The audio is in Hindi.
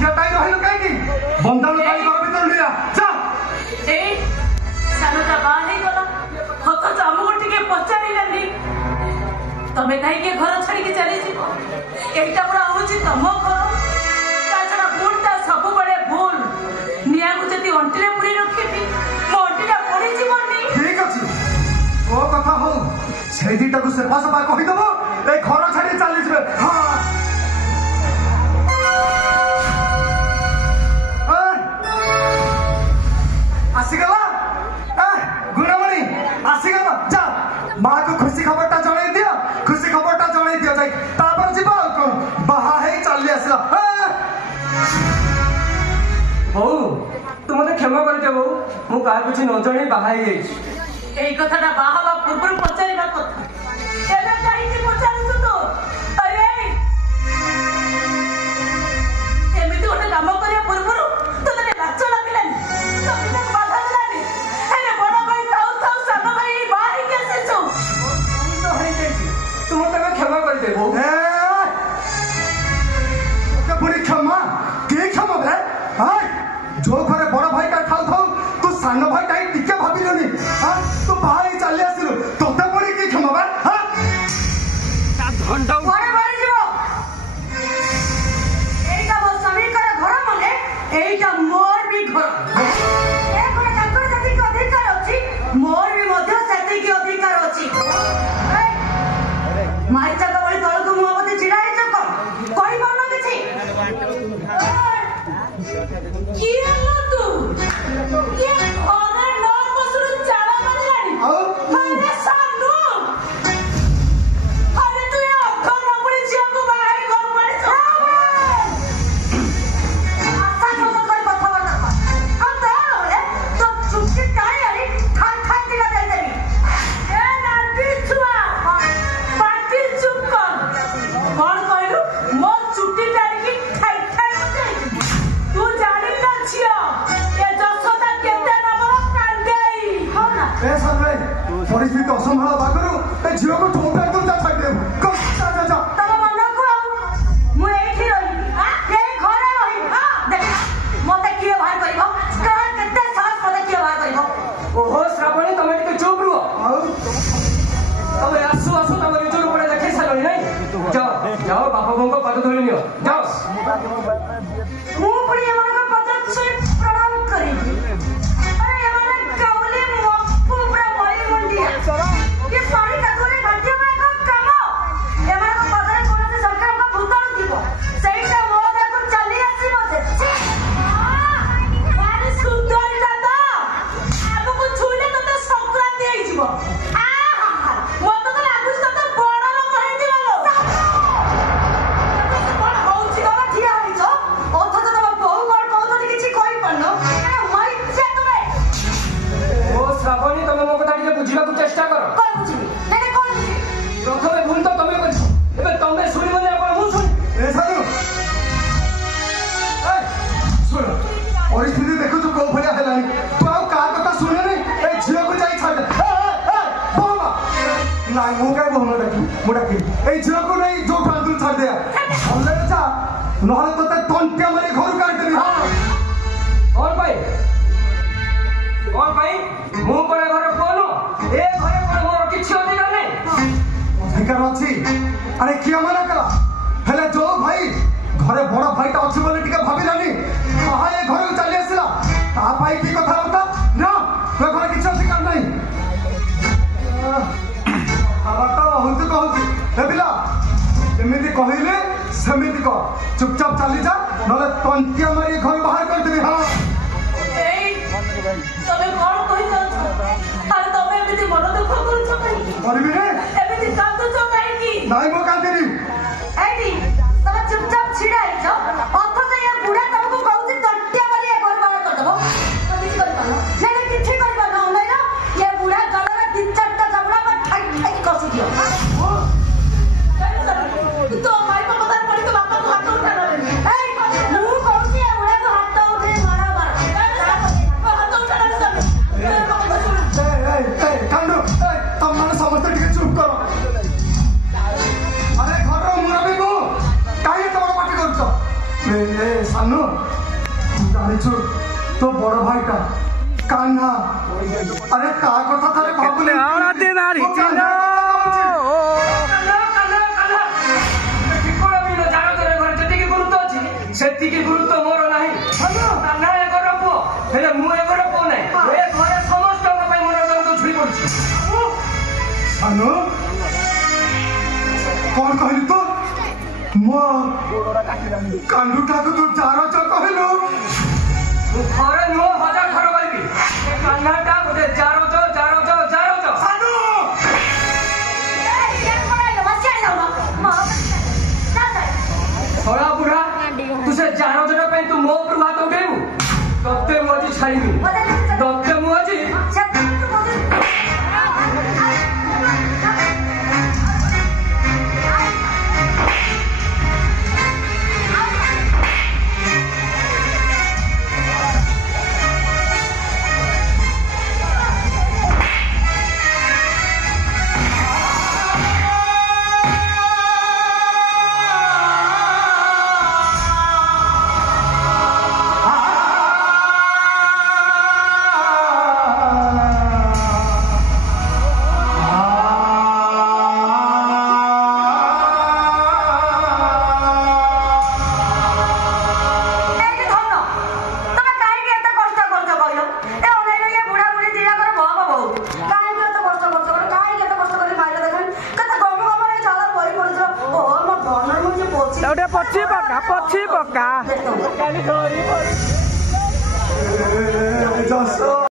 ठियाटाई रहिलो काई बंदाल काई घर भीतर लिया जा ए सानोटा बाहे गला हत हमको टिके पचारिलानी तमे काई के घर छाड़ी के चली जीवो एटा पूरा होची तम घर ताछड़ा भूलटा सब बड़े भूल निया को जति अंटले पुरी रखिबी मो अंटीटा पड़ी जीवनी ठीक अछि ओ कथा हो से दिटा को सेफा सफा कहि दबो ए घर छाड़ी चली जबे हां आसीगला गुणमणि आसीगला जा मां को खुशी खबरटा जणाई दियो खुशी खबरटा जणाई दियो जाई तापर जीवा कोन बाहा हे चली आसला हो तू मते क्षमा कर दे बहु मु का कुछ न जणी बाहा हे गई এই কথাটা বাহাবা পূর্বରୁ পচারিবা কথা ଏବେ କାହିଁକି ପଚାରୁଛୁ ତୁ ଆରେ ଏମିତି ଗୋଟେ କାମ କରିବା ପୂର୍ବରୁ ତୋତେ ଲାଜ ଲାଗିଲାନି ତୋତେ ବାଧା ଦେଲାନି ହେଲେ ବଡ ଭାଇ ଥାଉ ଥାଉ ସାନ ଭାଇ ବାହା ହେଇକି ଆସିଛୁ ତ ହେଇ ଯାଇଛି ତୁ ମତେ क्षमा कर दे बहु ओके पूरी क्षमा के क्षमा बे हाय जो घरे बड़ भाई का खाऊ खाऊ तू सानो भाई टाई टिके भाबिलोनी हां तू भाई चली आसिलु तोते पूरी की क्षमा बे हां ता घंटा ঘরে বাড়ি যাব এইটা ମୋ ସ୍ୱାମୀଙ୍କର ଘର ମାନେ এইটা ମୋର ବି ଘର ଏ ଘରେ ତାଙ୍କର ଯେତିକି ଅଧିକାର ଅଛି ମୋର ବି ମଧ୍ୟ ସେତିକି ଅଧିକାର ଅଛି ମାଇଚାକ ଭଳି ତଳକୁ ମୁହଁ ମତେ ଛିଡ଼ା ହେଇଛ କଣ କହିପାରୁନ କିଛି କିଏ ଲୋ ତୁ କିଏ ଘରେ ନ ବସୁରୁ ଚାଳ ମାରିଲାଣି ଆରେ ସାନୁ ଆରେ ତୁ ଏ ଅଧରମୁଳି ଝିଅକୁ ବାହା ହେଇ ଘରକୁ ଆଣିଛୁ ଆଶା ମତ କରି କଥାବାର୍ତ୍ତା କର ଆଉ ତାହେଲେ ତୋ ଚୁଟି ଟାଣି ଆଣି ଖାଇ ଖାଇ ଦିନ ଦେଇଦେବି ଏ ନାଟି ଛୁଆ ପାଟି ଚୁପ୍ କର କଣ କହିଲୁ ମୋ ଚୁଟି ଟାଣିକି ଖାଇ ଖାଇ ମତେ ତୁ ଜାଣିନା ଝିଅ ଏ ଯଶୋଦା କେତେ ନବର କାନ୍ଦେଇ ହଁ ନା ए सरले परिस्थिति असंभाळ बागरू ए झियो को ठोका एकदम जा छाड़ दे को जा जा जा ତମ ମନକୁ ଆଉ ମୁଁ ଏଇଠି ରହିବି ଏଇ ଘରେ ରହିବି ଦେଖ ମତେ କିଏ ବାହାର କରିବ କାହାର କେତେ ସାହସ ମତେ କିଏ ବାହାର କରିବ ओहो श्रावणी तमे टिके चुप रुह आउ तमे आसु आसु तमे निजर ऊपर देखै सालनी नहीं जाओ जाओ बापा बोंको पद धरि नियो जाओ ମୁଁ ପୁଣି ଏମାନଙ୍କ ପଦଛୁଇଁ ପ୍ରଣାମ କରିବି ଆରେ ଏମାନେ କାଉଲି ମଫୁ ପୁରା ମଳି ମୁଣ୍ଡିଆ ଏ ପାଣି କାଦୁଅରେ ଗାଧେଇବା ଏକ କାମ ଏମାନଙ୍କ ପଦରେ କୌଣସି ସରକାରଙ୍କ ଭୂତାଣୁ ଥିବ ସେଇଟା ମୋ ଦେହକୁ ଚାଲି ଆସିବ ଯେ ଭାରି ସୁନ୍ଦରୀଟା ତ ଆଗକୁ ଛୁଇଁଲେ ତତେ ସଂକ୍ରାନ୍ତି ହେଇଯିବ ମତେ ତ ଲାଗୁଛି ତତେ ବଡ ଲୋକ ହେଇଯିବ ଲୋ କଣ ହଉଛି ତମେ ଠିଆ ହେଇଛ ଅଥଚ ତମ ବୋହୁ କଣ କହୁଛନ୍ତି କିଛି କହିପାରୁନ ମରିଚେ ତମେ ओ श्रावणी तमे मो कथा टिके बुझिबा को चेष्टा कर କଣ ବୁଝିବି ନାଇଁ କଣ ବୁଝିବି प्रथमे भूल तो तमे करछ एबे तमे सुनि मने आपण मु सुनि ए साधु ए सुन परिस्थिति देखु तू को भलिया हेलानी तू आउ का कथा सुने नहीं ए झियो को जाई छाड़ दे ए बोमा नाही मु काय बोमा डाकी मु डाकी ए झियो को नहीं जो कांदू छाड़ दे हमले जा नहले तते तंटिया मारी घर काट देबी हां और भाई मु पर घर कोन ए घरे पर मोर किछि अधिकार नै अधिकार अछि अरे किया मना कला हेले जो भाई घरे बड़ भाईटा अछि बोले टिके भाबिलानी कहा ए घर चली आसिला ता भाई की कथा होता ना तो घर किछ अधिकार नहीं आवाटा होंतु कहूची ए बिला एमिति कहिले सेमिति को चुपचाप चली जा नले तंटिया मारी घर बाहर कर देबी हां ଏଇ ତମେ କଣ କହିଛ ଆରେ ତମେ ଏମିତି ମନ ଦୁଃଖ କରୁଛ କାହିଁକି करबी रे ଏମିତି କାନ୍ଦୁଛ କାହିଁକି नाही मो कांदेरी ଏଇଠି ତମେ ଚୁପଚାପ ଛିଡ଼ା ହେଇଛ ଅଥଚ ଏ ବୁଢା ତମକୁ କହୁଛି ତଣ୍ଟିଆ ମାରି ଏ ଘର ବାହାର କରିଦବ କିଛି କରିପାରୁନ ନାଇଁ କିଛି କରିପାରୁନ ଅନଲାଇନ ଏ ବୁଢା ଗଳାରେ ଦି ଚାରିଟା ଚାମଡ଼ା ବା ଠାଇ ଠାଇ କଷି ଦିଅ ତୋ ମାଇପ କଥାରେ ପଡି ତୋ ବାପାକୁ ହାତ ଉଠାଇଲେ ମୁଁ କହୁଛି ଏ ବୁଢାକୁ ହାତ ଉଠେଇ ମାର ମାର ହାତ ଉଠାଇଲେ कांडो तम माने समस्त टिके चुप करो अरे सानू जानिछु तो बड़ भाईटा कान्हा अरे का कथा थारे भाबुले औरा दे नारी चिनो सेतिकी गुरुत्व मोर नाही कान्हा एकर पुओ हेले मु एकर पुओ नाही ए घरे समस्त पई मोर दंड छुई पड़छि सानू कौन कहली तो मो कांडूटा को तू चारो च कहलु घरे नो हजार घर कहबी कान्हाटा गोटे चारो च सानू थोड़ा बुढ़ा तुसे जानो जरा पे तू मो पर हाथ उठेबू तत्ते मोजी छाड़ीबी तत्ते मोजी पछी पका जसो